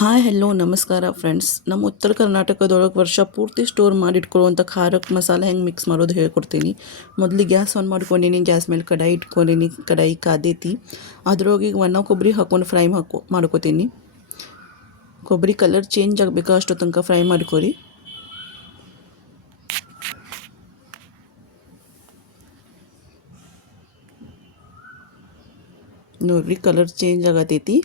Hi hello ನಮಸ್ಕಾರ friends. ನಮ್ಮ ಉತ್ತರ ಕರ್ನಾಟಕದೊಳಗೆ ವರ್ಷ ಪೂರ್ತಿ ಸ್ಟೋರ್ ಮಾಡಿಟ್ಕೊಳ್ಳುವಂಥ ಖಾರಕ್ಕೆ ಮಸಾಲೆ ಹೆಂಗೆ ಮಿಕ್ಸ್ ಮಾಡೋದು ಹೇಳ್ಕೊಡ್ತೀನಿ. ಮೊದಲಿಗೆ ಗ್ಯಾಸ್ ಆನ್ ಮಾಡ್ಕೊಂಡೀನಿ, ಗ್ಯಾಸ್ ಮೇಲೆ ಕಡಾಯಿ ಇಟ್ಕೊಂಡೀನಿ, ಕಡಾಯಿ ಕಾದೈತಿ. ಅದ್ರೊಳಗೆ ಒಣ ಕೊಬ್ಬರಿ ಹಾಕ್ಕೊಂಡು ಫ್ರೈ ಮಾಡ್ಕೋತೀನಿ. ಕೊಬ್ಬರಿ ಕಲರ್ ಚೇಂಜ್ ಆಗಬೇಕು ಅಷ್ಟು ತನಕ ಫ್ರೈ ಮಾಡ್ಕೊರಿ. ನೋಡ್ರಿ ಕಲರ್ ಚೇಂಜ್ ಆಗತೈತಿ.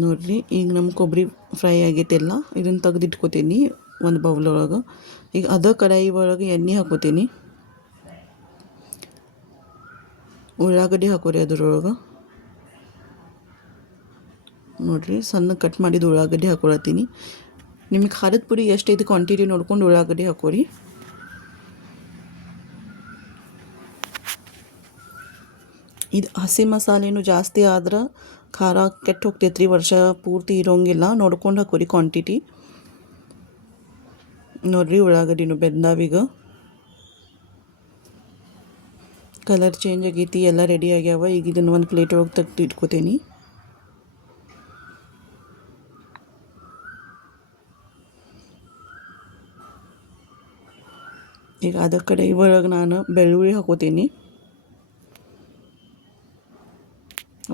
ನೋಡಿರಿ ಈಗ ನಮ್ಮ ಕೊಬ್ಬರಿ ಫ್ರೈ ಆಗೈತೆ ಎಲ್ಲ. ಇದನ್ನು ತೆಗೆದಿಟ್ಕೋತೀನಿ ಒಂದು ಬೌಲ್ ಒಳಗೆ. ಈಗ ಅದೇ ಕಡಾಯಿ ಒಳಗೆ ಎಣ್ಣೆ ಹಾಕೋತೀನಿ. ಉಳ್ಳಾಗಡ್ಡಿ ಹಾಕೋರಿ ಅದ್ರೊಳಗೆ. ನೋಡಿರಿ ಸಣ್ಣ ಕಟ್ ಮಾಡಿದ ಉಳ್ಳಾಗಡ್ಡಿ ಹಾಕೊಳತ್ತೀನಿ. ನಿಮಗೆ ಖಾರದ ಪುಡಿ ಎಷ್ಟೈತಿ ಕ್ವಾಂಟಿಟಿ ನೋಡ್ಕೊಂಡು ಉಳ್ಳಾಗಡ್ಡಿ ಹಾಕೋರಿ. ಇದು ಹಸಿ ಮಸಾಲೆನೂ ಜಾಸ್ತಿ ಆದ್ರೆ ಖಾರ ಕೆಟ್ಟು ಹೋಗ್ತೈತೆ ರೀ, ವರ್ಷ ಪೂರ್ತಿ ಇರೋಂಗಿಲ್ಲ. ನೋಡ್ಕೊಂಡು ಹಾಕೋರಿ ಕ್ವಾಂಟಿಟಿ. ನೋಡಿರಿ ಉಳ್ಳಾಗಡ್ಡಿನೂ ಬೆಂದಾವೀಗ. ಕಲರ್ ಚೇಂಜ್ ಆಗೈತಿ, ಎಲ್ಲ ರೆಡಿ ಆಗ್ಯಾವ. ಈಗ ಇದನ್ನು ಒಂದು ಪ್ಲೇಟ್ ಒಳಗೆ ತೆಗ್ದು ಇಟ್ಕೋತೀನಿ. ಈಗ ಅದ ಕಡೆ ಒಳಗೆ ನಾನು ಬೆಳ್ಳುಳ್ಳಿ ಹಾಕೋತೀನಿ.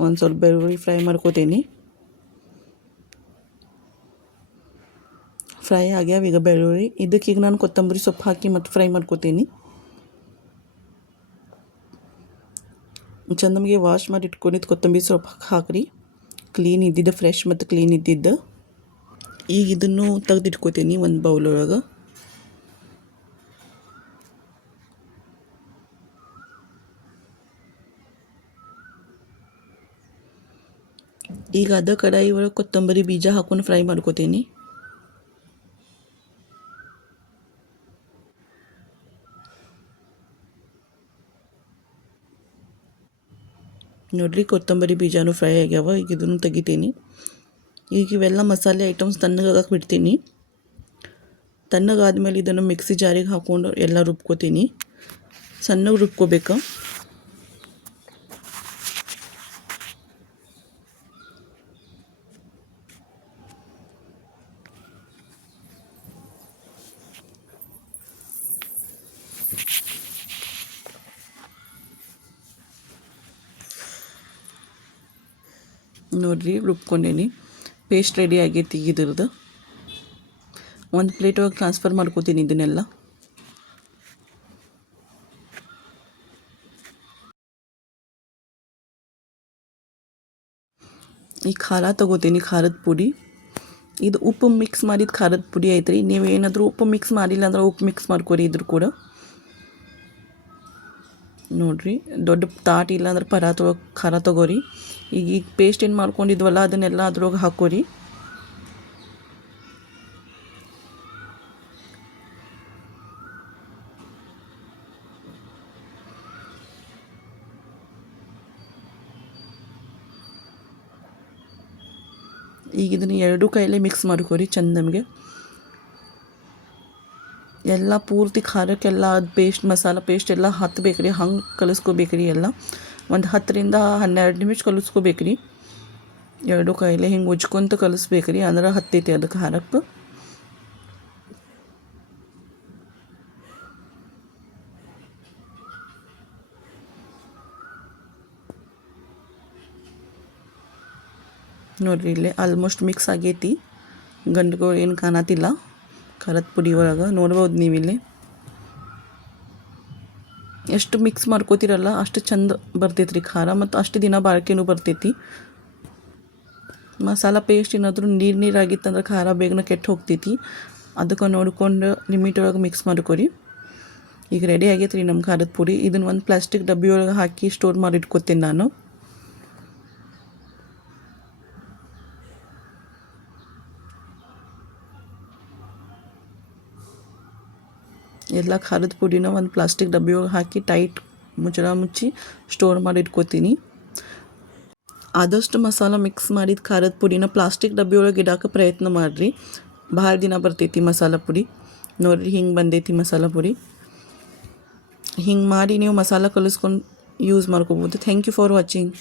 ಒಂದು ಸ್ವಲ್ಪ ಬೆಳ್ಳುಳ್ಳಿ ಫ್ರೈ ಮಾಡ್ಕೋತೀನಿ. ಫ್ರೈ ಆಗ್ಯಾವ ಈಗ ಬೆಳ್ಳುಳ್ಳಿ. ಇದಕ್ಕೀಗ ನಾನು ಕೊತ್ತಂಬರಿ ಸೊಪ್ಪು ಹಾಕಿ ಮತ್ತು ಫ್ರೈ ಮಾಡ್ಕೋತೀನಿ. ಚಂದಮಗೆ ವಾಶ್ ಮಾಡಿ ಇಟ್ಕೊಂಡಿದ್ದು ಕೊತ್ತಂಬರಿ ಸೊಪ್ಪು ಹಾಕ್ರಿ. ಕ್ಲೀನ್ ಇದ್ದಿದ್ದು, ಫ್ರೆಶ್ ಮತ್ತು ಕ್ಲೀನ್ ಇದ್ದಿದ್ದು. ಈಗ ಇದನ್ನು ತೆಗೆದಿಟ್ಕೋತೀನಿ ಒಂದು ಬೌಲ್ ಒಳಗೆ. ಈಗ ಅದ ಕಡಾಯಿ ಒಳಗೆ ಕೊತ್ತಂಬರಿ ಬೀಜ ಹಾಕೊಂಡು ಫ್ರೈ ಮಾಡ್ಕೋತೀನಿ. ನೋಡ್ರಿ ಕೊತ್ತಂಬರಿ ಬೀಜನೂ ಫ್ರೈ ಆಗ್ಯಾವ. ಈಗ ಇದನ್ನು ತೆಗಿತೀನಿ. ಈಗ ಇವೆಲ್ಲ ಮಸಾಲೆ ಐಟಮ್ಸ್ ತಣ್ಣಗಾಗಕ್ಕೆ ಬಿಡ್ತೀನಿ. ತಣ್ಣಗಾದ್ಮೇಲೆ ಇದನ್ನು ಮಿಕ್ಸಿ ಜಾರಿಗೆ ಹಾಕ್ಕೊಂಡು ಎಲ್ಲ ರುಬ್ಕೋತೀನಿ. ಸಣ್ಣಗೆ ರುಬ್ಕೋಬೇಕು. ನೋಡಿರಿ ರುಬ್ಕೊಂಡೇನಿ. ಪೇಸ್ಟ್ ರೆಡಿ ಆಗೈತಿ ಇದ್ರದ್ದು. ಒಂದು ಪ್ಲೇಟ್ ಒಳಗೆ ಟ್ರಾನ್ಸ್ಫರ್ ಮಾಡ್ಕೋತೀನಿ ಇದನ್ನೆಲ್ಲ. ಈ ಖಾರ ತೊಗೋತೀನಿ, ಖಾರದ ಪುಡಿ. ಇದು ಉಪ್ಪು ಮಿಕ್ಸ್ ಮಾಡಿದ ಖಾರದ ಪುಡಿ ಐತ್ರಿ. ನೀವು ಏನಾದರೂ ಉಪ್ಪು ಮಿಕ್ಸ್ ಮಾಡಿಲ್ಲ ಅಂದ್ರೆ ಉಪ್ಪು ಮಿಕ್ಸ್ ಮಾಡ್ಕೊರಿ ಇದ್ರ ಕೂಡ. ನೋಡಿರಿ ದೊಡ್ಡ ತಾಟ್ ಇಲ್ಲ ಅಂದ್ರೆ ಪರಾತ ಒಳಗೆ ಖಾರ ತೊಗೋರಿ. ಈಗ ಪೇಸ್ಟ್ ಏನು ಮಾಡ್ಕೊಂಡಿದ್ವಲ್ಲ ಅದನ್ನೆಲ್ಲ ಅದ್ರೊಳಗೆ ಹಾಕೋರಿ. ಈಗ ಇದನ್ನು ಎರಡೂ ಕೈಯಲ್ಲೇ ಮಿಕ್ಸ್ ಮಾಡ್ಕೊರಿ ಚಂದ. ನಮಗೆ ಎಲ್ಲ ಪೂರ್ತಿ ಖಾರಕ್ಕೆಲ್ಲ ಅದು ಪೇಸ್ಟ್ ಮಸಾಲ ಪೇಸ್ಟ್ ಎಲ್ಲ ಹತ್ತಬೇಕ್ರಿ. ಹಂಗೆ ಕಲಿಸ್ಕೋಬೇಕ್ರಿ ಎಲ್ಲ. ಒಂದು 10ರಿಂದ 12 ನಿಮಿಷ ಕಲಿಸ್ಕೋಬೇಕ್ರಿ. ಎರಡೂ ಕೈಯಲ್ಲೇ ಹಿಂಗೆ ಉಜ್ಕೊಂತ ಕಲಿಸ್ಬೇಕ್ರಿ, ಅಂದ್ರೆ ಹತ್ತೈತಿ ಅದು ಖಾರಕ್ಕೆ. ನೋಡಿರಿ ಇಲ್ಲೇ ಆಲ್ಮೋಸ್ಟ್ ಮಿಕ್ಸ್ ಆಗೈತಿ. ಗಂಡುಗಳು ಏನು ಕಾಣತಿಲ್ಲ ಖಾರದ ಪುಡಿ ಒಳಗೆ. ನೋಡ್ಬೋದು ನೀವಿಲ್ಲಿ ಎಷ್ಟು ಮಿಕ್ಸ್ ಮಾಡ್ಕೋತಿರಲ್ಲ ಅಷ್ಟು ಚಂದ ಬರ್ತೈತ್ರಿ ಖಾರ, ಮತ್ತು ಅಷ್ಟು ದಿನ ಬಾಳಿಕೆನೂ ಬರ್ತೈತಿ. ಮಸಾಲ ಪೇಸ್ಟ್ ಏನಾದರೂ ನೀರಾಗಿತ್ತಂದ್ರೆ ಖಾರ ಬೇಗನೆ ಕೆಟ್ಟು ಹೋಗ್ತೈತಿ. ಅದಕ್ಕೆ ನೋಡ್ಕೊಂಡು ಲಿಮಿಟ್ ಒಳಗೆ ಮಿಕ್ಸ್ ಮಾಡ್ಕೊರಿ. ಈಗ ರೆಡಿ ಆಗೈತೆ ರೀ ನಮ್ಮ ಖಾರದ ಪುಡಿ. ಇದನ್ನು ಒಂದು ಪ್ಲಾಸ್ಟಿಕ್ ಡಬ್ಬಿ ಒಳಗೆ ಹಾಕಿ ಸ್ಟೋರ್ ಮಾಡಿ ಇಟ್ಕೊತೀನಿ ನಾನು. ಎಲ್ಲ ಖಾರದ ಪುಡಿನ ಒಂದು ಪ್ಲಾಸ್ಟಿಕ್ ಡಬ್ಬಿ ಒಳಗೆ ಹಾಕಿ ಟೈಟ್ ಮುಚ್ಚಳ ಮುಚ್ಚಿ ಸ್ಟೋರ್ ಮಾಡಿ ಇಟ್ಕೋತೀನಿ. ಆದಷ್ಟು ಮಸಾಲ ಮಿಕ್ಸ್ ಮಾಡಿದ ಖಾರದ ಪುಡಿನ ಪ್ಲಾಸ್ಟಿಕ್ ಡಬ್ಬಿ ಒಳಗೆ ಇಡೋಕೆ ಪ್ರಯತ್ನ ಮಾಡಿರಿ. ಭಾಳ ದಿನ ಬರ್ತೈತಿ ಮಸಾಲ ಪುಡಿ. ನೋಡಿರಿ ಹಿಂಗೆ ಬಂದೈತಿ ಮಸಾಲ ಪುಡಿ. ಹಿಂಗೆ ಮಾಡಿ ನೀವು ಮಸಾಲ ಕಲಿಸ್ಕೊಂಡು ಯೂಸ್ ಮಾಡ್ಕೋಬೋದು. Thank you for watching.